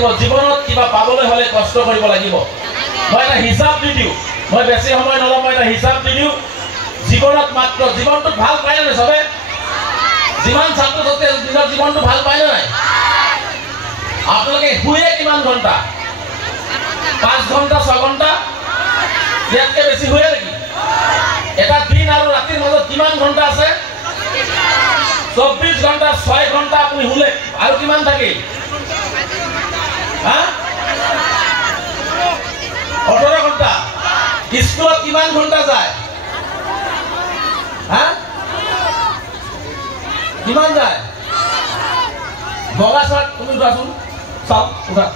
লাগিব জীৱনত কিবা পাবলৈ হলে কষ্ট কৰিব লাগিব মই এটা হিসাব দি দিও মই বেছি সময় নলওঁ মই এটা হিসাব দি দিও জীৱনত মাত্ৰ জীৱনটো ভাল পায় না সবে যিমান ছাত্ৰ ছাত্ৰী নিজৰ জীৱনটো ভাল পায় না নাই আপোনালোকে শুয়ে কিমান ঘণ্টা 5 ঘণ্টা 6 ঘণ্টা ইয়াতকে বেছি শুয়ে নেকি এটা দিন আৰু ৰাতিৰ মাজত কিমান ঘণ্টা আছে 24 ঘণ্টা 6 ঘণ্টা আপুনি শুলে আৰু কিমান থাকে হা 18 ঘণ্টা স্কুলত কিমান ঘণ্টা যায় হা কিমান যায় বগা শার্ট তুমি উঠাচোন চাও উঠা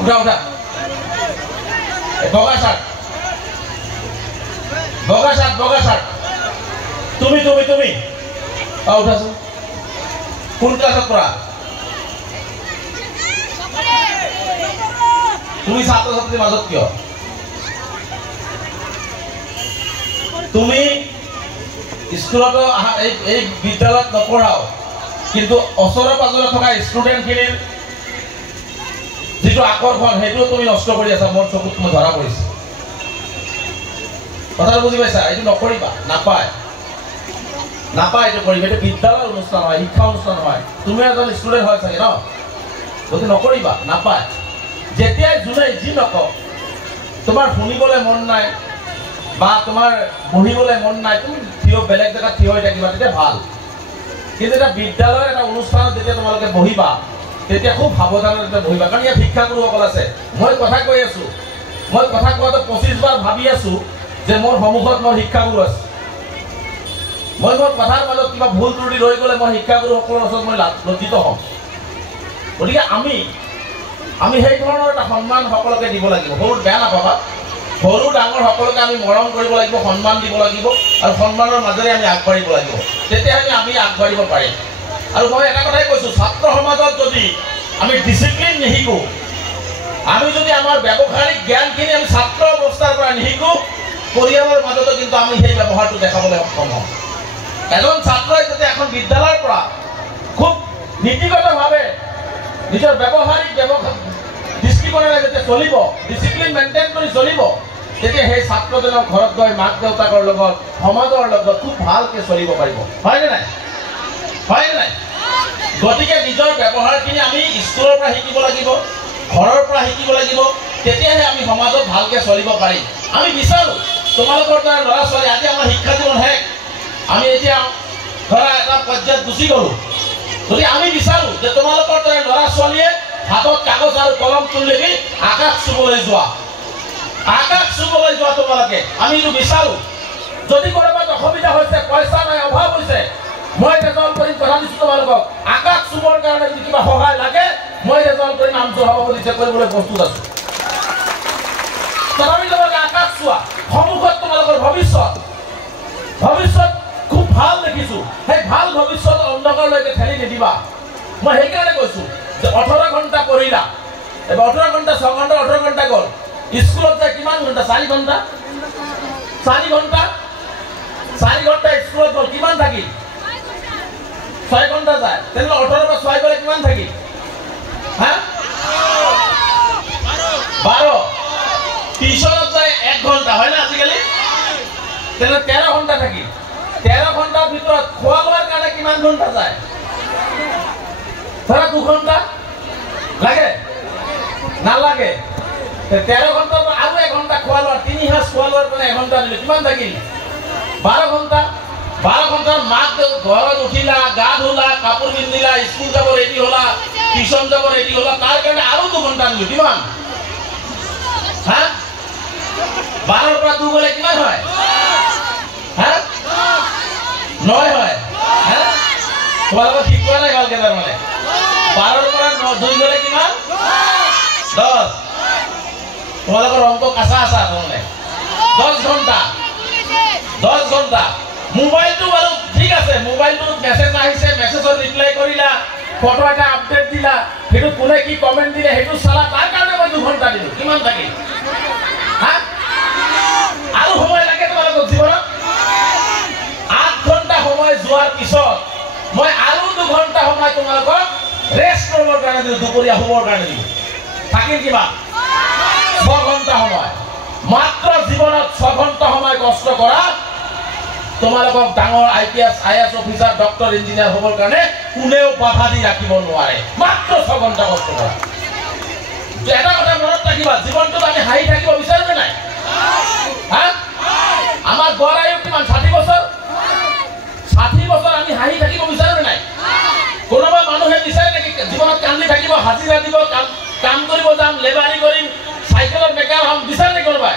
উঠা উঠা বগা শার্ট তুমি উঠাচোন কোন ক্লাসত পড়া তুমি ছাত্র ছাত্রীর মাজত কিয় তুমি স্কুলত এই বিদ্যালয়ত নপঢ়াও কিন্তু ওচৰে পাজৰে থকা ষ্টুডেন্ট খিনিৰ যেটো আকৰ্ষণ হেতু তুমি নষ্ট কৰি আছা মোৰ চকুত তুমি ধৰা পৰিছে কথা বুজি পাইছা এইটো নকৰিবা নাপায় এইটো কৰিবা এইটো বিদ্যালয়ৰ অনুষ্ঠান হয় শিক্ষা অনুষ্ঠান হয় তুমি এজন ষ্টুডেন্ট হয় চাগে ন যদি নকৰিবা নাপায় যেতিয়াই জুনে যি নকওঁ তোমাৰ শুনিবলৈ মন নাই বা তোমাৰ বহিবলৈ মন নাই তুমি থিয় বেলেগ জায়গা থিয় হৈ থাকিবা তেতিয়া ভাল কিন্তু এটা বিদ্যালয়ৰ এটা অনুষ্ঠানত যেতিয়া তোমালোকে বহিবা তেতিয়া খুব সাৱধানতা বহিবা কাৰণ ইয়াত শিক্ষাগুৰুসকল আছে মই কথা কৈ আছো মই কথা কোৱাটো 25 বাৰ ভাবি আছো যে মোৰ সন্মুখত মোৰ শিক্ষাগুৰু আছে মই মোৰ কথাৰ মাজত কিবা ভুল ত্ৰুটি ৰৈ গ'লে মই শিক্ষাগুৰুসকলৰ ওচৰত মই লজ্জিত হ'ম গতিকে আমি সেই ধৰণৰ এটা সন্মান সকলোকে দিব লাগিব সৰু বেয়া নাপাবা সৰু ডাঙৰ সকলোকে আমি মৰম কৰিব লাগিব সন্মান দিব লাগিব আৰু সন্মানৰ মাজেৰে আমি আগবাঢ়িব লাগিব তেতিয়াহে আমি আগবাঢ়িব পাৰিম আৰু মই এটা কথাই কৈছো ছাত্ৰ সমাজত যদি আমি ডিসিপ্লিন নিহিকো আমি যদি আমাৰ ব্যৱহাৰিক জ্ঞানখিনি আমি ছাত্ৰ অৱস্থাৰ পৰা নিহিকো পৰিয়ালৰ মাজতো কিন্তু আমি সেই ব্যৱহাৰটো দেখাবলৈ সক্ষম হ'ম এজন ছাত্ৰই যদি এখন বিদ্যালয়ৰ পৰা খুব নীতিগতভাৱে নিজৰ ব্যৱহাৰিক দৃষ্টিকোণেৰে যেতিয়া চলিব ডিসিপ্লিন মেইনটেইন কৰি চলিব তেতিয়া সেই ছাত্ৰজনৰ ঘৰত গৈ মাক দেউতাকৰ লগত সমাজৰ লগত খুব ভালকে চলিব পাৰিব হয়নে নাই গতিকে নিজৰ ব্যৱহাৰখিনি আমি স্কুলৰ পৰা শিকিব লাগিব ঘৰৰ পৰা শিকিব লাগিব তেতিয়াহে আমি সমাজত ভালকে চলিব পাৰিম আমি বিচাৰো তোমালোকৰ দ্বাৰা ল'ৰা ছোৱালী আজি আমাৰ শিক্ষা জীৱন শেষ আমি এতিয়া ধৰা এটা পৰ্যায়ত গুচি গ'লো যদি আমি বিচাৰো যে তোমালোকৰ দ্বাৰা ল'ৰা ছোৱালীয়ে হাতত কাগজ আৰু কলম তুলি আকাশ চুবলৈ যোৱা তোমালোকে আমি এইটো বিচাৰো যদি কৰবাত অসুবিধা হৈছে পইচা নাই অভাৱ হৈছে মই ৰেজল্ট কৰিম কথা দিছো তোমালোকক আকাশ চুবৰ কাৰণে যদি কিবা সহায় লাগে মই ৰেজল্ট কৰিম নাম সভাপতি কৰিবলৈ প্ৰস্তুত আছো তথাপি তোমালোকে আকাশ চোৱা সন্মুখত তোমালোকৰ ভৱিষ্যত খুব ভাল দেখিছো সেই ভাল ভৱিষ্যত অন্ধকাৰলৈকে ঠেলি নিদিবা মই সেইকাৰণে কৈছো যে 18 ঘণ্টা পঢ়িলা এবাৰ 18 ঘণ্টা 6 ঘণ্টা 18 ঘণ্টা গ'ল স্কুলত যায় কিমান ঘণ্টা 4 ঘণ্টা স্কুলত গ'ল কিমান থাকি 6 ঘণ্টা যায় তেনে 18 বা 6 গ'লে কিমান থাকি হা 12 টিউশনত যায় 1 ঘণ্টা হয় না আজিকালি তেনে 13 ঘণ্টা থাকি 13 ঘণ্টাৰ ভিতৰত খোৱা লোৱাৰ কাৰণে কিমান ঘণ্টা যায় ধৰা 2 ঘণ্টা লাগে নালাগে 13 ঘণ্টা আৰু 1 ঘণ্টা খোৱা লোৱাৰ 3 হাজ খোৱা লোৱাৰ কাৰণে 1 ঘণ্টা দিলে কিমান থাকিল 12 ঘণ্টা মাক ঘৰত উঠিলা গা ধুলা কাপোৰ পিন্ধিলা স্কুল যাব ৰেডি হলা টিউশন যাব ৰেডি হলা তাৰ কাৰণে আৰু 2 ঘণ্টা দিলে কিমান হা 12 পৰা 2 গ'লে কিমান হয় হা 9 হয় হা তোমালোকৰ ঠিক কৰা নাই ভালকে তাৰমানে 12 পৰা 2 গ'লে কিমান 10 তোমালোকৰ অংক কাঁচা আছে তাৰমানে 10 ঘণ্টা মোবাইলটো বাৰু ঠিক আছে মোবাইলটো মেছেজ আহিছে মেছেজৰ ৰিপ্লাই কৰিলা ফটো এটা আপডেট দিলা হেতু কোনে কি কমেন্ট দিলে হেতু চালা তাৰ কাৰণে মই 2 ঘণ্টা দিলো কিমান থাকে হা আৰু সময় লাগে তোমালোকৰ জীৱনত 8 ঘণ্টা সময় যোৱাৰ পিছত মই আৰু 2 ঘণ্টা সময় তোমালোকক ৰেষ্ট কৰিবৰ কাৰণে দিলোঁ, দুপৰীয়া শুবৰ কাৰণে দিলোঁ। থাকিল কিমান 6 ঘণ্টা সময়। মাত্ৰ জীৱনত 6 ঘণ্টা সময় কষ্ট কৰা। তোমালোকক ডাঙৰ IPS IAS officer doctor engineer হ'বৰ কাৰণে কোনেও বাধা দি ৰাখিব নোৱাৰে। মাত্ৰ 6 ঘণ্টা কষ্ট কৰা। এটা কথা মনত ৰাখিবা, জীৱনটোত আমি হাঁহি থাকিব বিচাৰোঁ নাই? আমাৰ গড় আয়ু কিমান? 60 বছৰ। 60 বছৰ আমি হাঁহি থাকিব বিচাৰোঁ নাই? কোনোবা মানুহে বিচাৰে নেকি জীৱনত কান্দি থাকিব, হাজিৰা দিব, কাম কৰিব যাম, লেবাৰী কৰিম, চাইকেলত বেকাৰ হ'ম, বিচাৰে নেকি কোনোবাই?